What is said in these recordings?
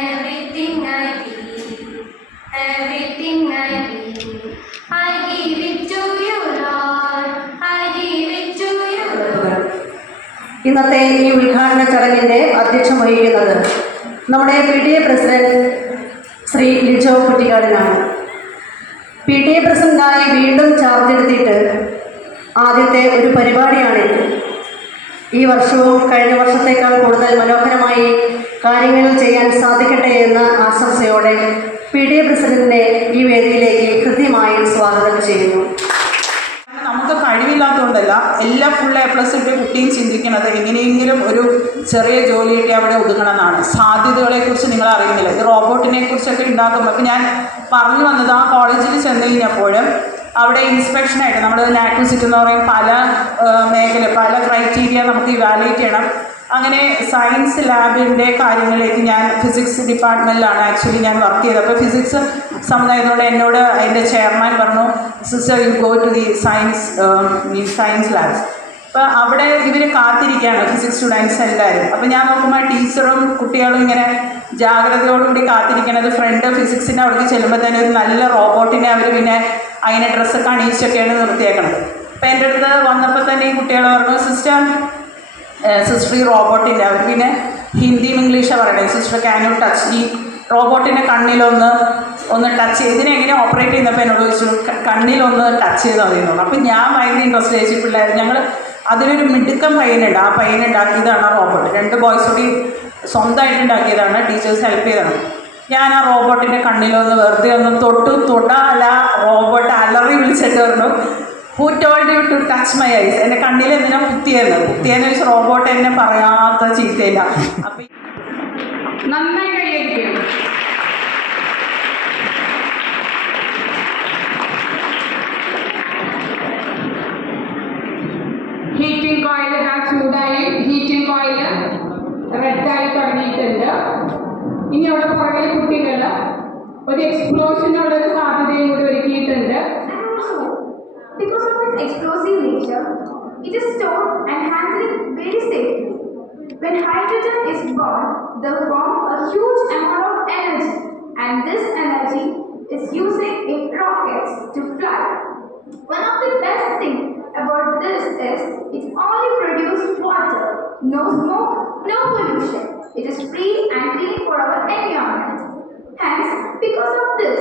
everything I give, everything I give, I give it to you, Lord, I give it to you, Lord. ഇന്നത്തെ ഈ ഉദ്ഘാടന ചടങ്ങിൻ്റെ അധ്യക്ഷം വഹിക്കുന്നത് നമ്മുടെ PTA president Shri Lijo കുറ്റിക്കാടനാണ്. PTA പ്രസിഡന്റായി വീണ്ടും ചാർജ് എടുത്തിട്ട് ആദ്യത്തെ ഒരു പരിപാടിയാണിത്. ഈ വർഷവും കഴിഞ്ഞ വർഷത്തേക്കാൾ കൂടുതൽ മനോഹരമായി കാര്യങ്ങൾ ചെയ്യാൻ സാധിക്കട്ടെ എന്ന ആശംസയോടെ PTA പ്രസിഡന്റിനെ ഈ വേദിയിലേക്ക് കൃത്യമായി സ്വാഗതം ചെയ്യുന്നു. നമുക്ക് കഴിവില്ലാത്തതുകൊണ്ടല്ല, എല്ലാ ഫുൾ A+ ഇട്ട് കുട്ടിയും ചിന്തിക്കുന്നത് എങ്ങനെയെങ്കിലും ഒരു ചെറിയ ജോലി കിട്ടി അവിടെ ഒതുങ്ങണമെന്നാണ്. സാധ്യതകളെക്കുറിച്ച് നിങ്ങൾ അറിയുന്നില്ല. ഈ റോബോട്ടിനെ കുറിച്ചൊക്കെ ഉണ്ടാക്കുമ്പോൾ അപ്പോൾ ഞാൻ പറഞ്ഞു വന്നത്, ആ കോളേജിൽ ചെന്ന് കഴിഞ്ഞപ്പോൾ അവിടെ ഇൻസ്പെക്ഷനായിട്ട് നമ്മൾ നാക്വിസിറ്റ് എന്ന് പറയും, പല മേഖല പല ക്രൈറ്റീരിയ നമുക്ക് ഇവാലുവേറ്റ് ചെയ്യണം. അങ്ങനെ സയൻസ് ലാബിൻ്റെ കാര്യങ്ങളിലേക്ക് ഞാൻ ഫിസിക്സ് ഡിപ്പാർട്ട്മെൻറ്റിലാണ് ആക്ച്വലി ഞാൻ വർക്ക് ചെയ്തത്. അപ്പോൾ ഫിസിക്സ് സമുദായത്തോടെ എന്നോട് അതിൻ്റെ ചെയർമാൻ പറഞ്ഞു, sister you go to the science labs. അപ്പോൾ അവിടെ ഇവർ കാത്തിരിക്കുകയാണ് ഫിസിക്സ് സ്റ്റുഡൻസ് എല്ലാവരും. അപ്പോൾ ഞാൻ നോക്കുമ്പോൾ ടീച്ചറും കുട്ടികളും ഇങ്ങനെ ജാഗ്രതയോടുകൂടി കാത്തിരിക്കണത്. ഫ്രണ്ട് ഫിസിക്സിൻ്റെ അവിടേക്ക് ചെല്ലുമ്പോൾ തന്നെ ഒരു നല്ല റോബോട്ടിനെ അവർ പിന്നെ അതിനെ ഡ്രസ്സൊക്കെ അണിയിച്ചൊക്കെയാണ് നിർത്തിയേക്കണത്. അപ്പോൾ എൻ്റെ അടുത്ത് വന്നപ്പോൾ തന്നെ ഈ കുട്ടികൾ പറഞ്ഞു, സിസ്റ്റർ ഈ റോബോട്ടിൻ്റെ, അവർ പിന്നെ ഹിന്ദിയും ഇംഗ്ലീഷാണ് പറയണത്, സിസ്റ്റർ ക്യാൻ യു ടച്ച് ഈ റോബോട്ടിൻ്റെ കണ്ണിലൊന്ന് ടച്ച് ചെയ്ത് ഇതിനെങ്ങനെ ഓപ്പറേറ്റ് ചെയ്യുന്നപ്പോൾ എന്നോട് ചോദിച്ചു, കണ്ണിലൊന്ന് ടച്ച് ചെയ്താൽ മതി എന്നുള്ളൂ. അപ്പോൾ ഞാൻ ഭയങ്കര ഇൻട്രസ്റ്റ് ചോദിച്ചു. പിള്ളേർ ഞങ്ങൾ അതിലൊരു മിടുക്കം പയ്യനുണ്ട്, ആ പയ്യൻ ഉണ്ടാക്കിയതാണ് ആ റോബോട്ട്. 2 ബോയ്സ് കൂടി സ്വന്തമായിട്ട് ഉണ്ടാക്കിയതാണ്, ടീച്ചേഴ്സ് ഹെൽപ്പ് ചെയ്തതാണ്. ഞാൻ ആ റോബോട്ടിൻ്റെ കണ്ണിലൊന്ന് വെറുതെ ഒന്ന് തൊടാല. റോബോട്ട് അലറി വിളിച്ചിട്ട് പറഞ്ഞു, who told you to touch my eyes? എൻ്റെ കണ്ണിൽ എന്തിനാ കുത്തിയെന്ന് വെച്ച് റോബോട്ട് എന്നെ പറയാത്ത ചീത്തയില്ല. അപ്പം നന്നായി കൈയ്യടിക്കും. ഹീറ്റിംഗ് കോയിൽ ചൂടായി, ഹീറ്റിംഗ് കോയിൽ റെഡായി തുടങ്ങിയിട്ടുണ്ട്. ഇനി അവിടെ പുറകെ കുട്ടികൾ ഒരു എക്സ്പ്ലോഷനുള്ള ഒരു സാധ്യതയും കൂടി ഒരുക്കിയിട്ടുണ്ട്. Because of its explosive nature, it is stored and handled very safely. When hydrogen is burned, they form a huge amount of energy, and this energy is using in rockets to fly. One of the best things about this is it only produces water, no smoke, no pollution. It is free and clean for our environment. Hence, because of this,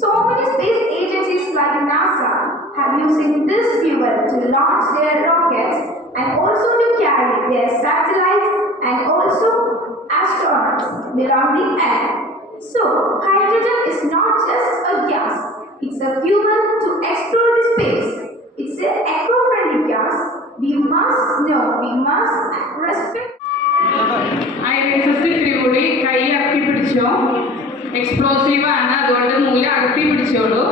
so many space agencies like NASA have using this fuel to launch their rockets and also to carry their satellites and also astronauts beyond the air. So, hydrogen is not just a gas, it's a fuel to explore the space. It's an eco-friendly gas. We must know, we must respect. ISS കൂടി കൈ അകത്തി പിടിച്ചോ. Explosive ആണ്, അതുകൊണ്ട് മൂല അകത്തി പിടിച്ചോളൂ.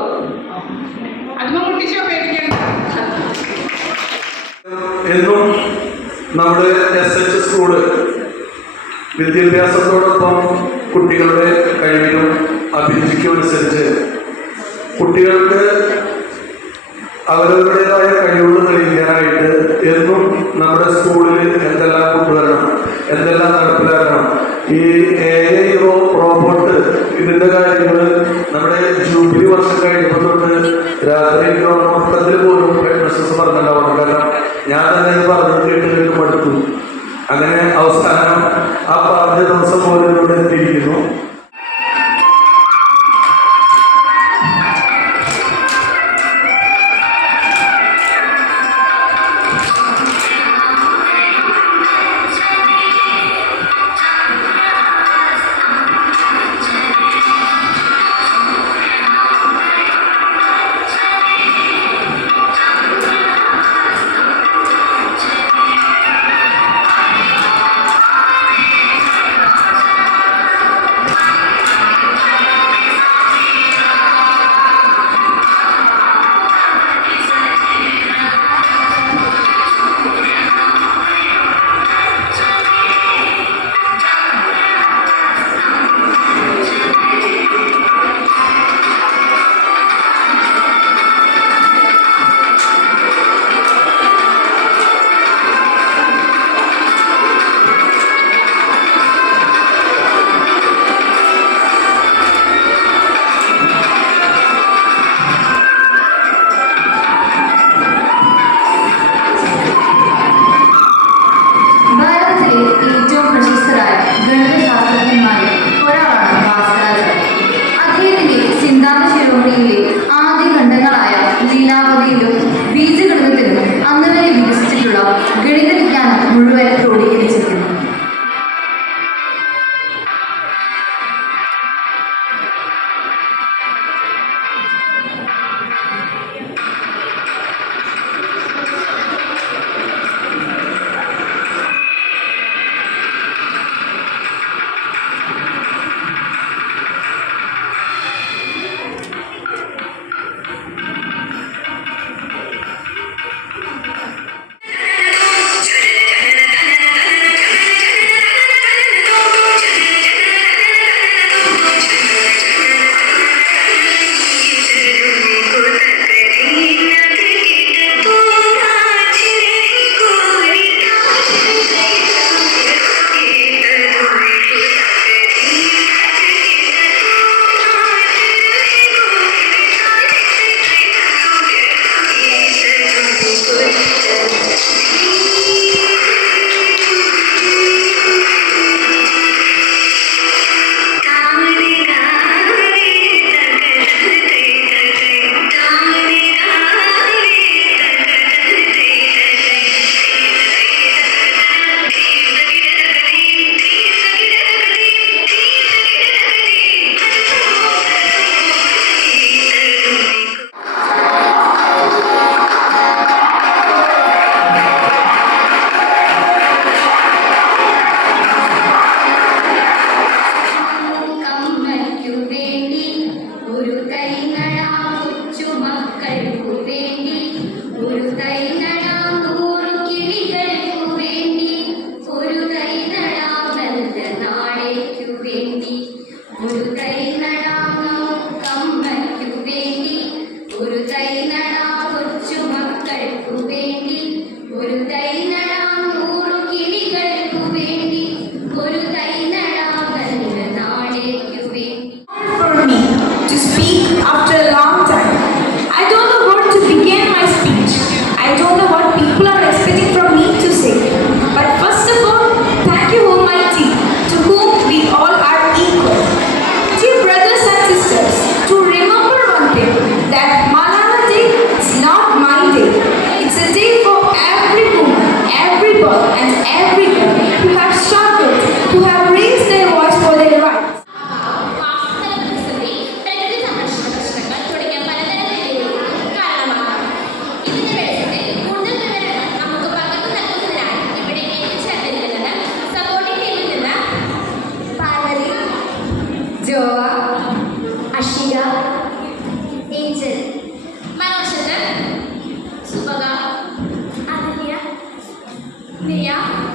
അതും മുട്ടിച്ചോ, പേടിക്കണ്ട. എന്നും നമ്മുടെ SH സ്കൂള് വിദ്യാഭ്യാസത്തോടൊപ്പം കുട്ടികളുടെ കഴിവിനും അഭിരുചിക്കും അനുസരിച്ച് കുട്ടികൾക്ക് അവരവരുടേതായ കഴിവുകൾ തെളിയിക്കാനായിട്ട് എന്നും നമ്മുടെ സ്കൂളിൽ എന്തെല്ലാം കൊണ്ടുവരണം, എന്തെല്ലാം നടപ്പിലാക്കണം. ഈ AI റോബോട്ട് ഇതിൻ്റെ കാര്യങ്ങൾ നമ്മുടെ ജൂബിലി വർഷം കഴിഞ്ഞപ്പോൾ തൊട്ട് രാത്രി ഉറക്കത്തിൽ പോലും ഹെഡ്മിസ്ട്രസ് പറഞ്ഞിട്ടുണ്ടാവണം. കാരണം ഞാൻ തന്നെ ഇത് പറഞ്ഞത് കേട്ട് മടുത്തു. അങ്ങനെ അവസാനം ആ പറഞ്ഞ ദിവസം പോലും ഇവിടെ എത്തിയിരിക്കുന്നു. Miriam.